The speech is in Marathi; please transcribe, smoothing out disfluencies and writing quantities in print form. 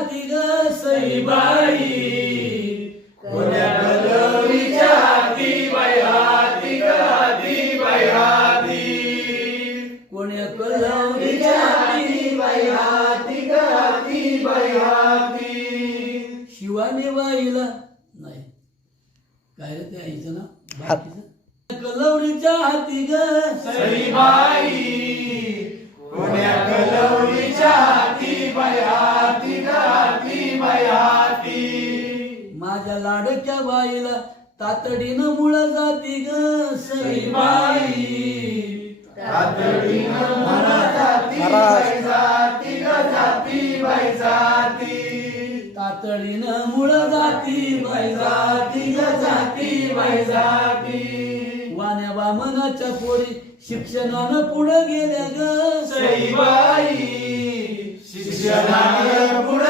हाती ग सईबाई, कोण्या कलवीच्या हाती बाई हाती ग हाती बाई हाती, कोण्या कलवरीच्या हाती बाई हाती ग हाती बाई हाती. शिवाने बाईला नाही काय रे ते आईचं ना बाकीचं. कलवरीच्या हाती ग सईबाई, कोण्या कलवीच्या हाती बाई हाती ग हाती बाई हाती. माझ्या लाडक्या बाईला तातडीनं मुळ जाती ग सईबाई, तातडीनं मुळ जाती बाई जाती ग जाती बाई जाती, तातडीनं मुळ जाती बाई जाती ग जाती बाई जाती. वाण्या वामनाच्या पोरी शिक्षणानं पुढे गेल्या ग सईबाई, शिक्षणानं पुढे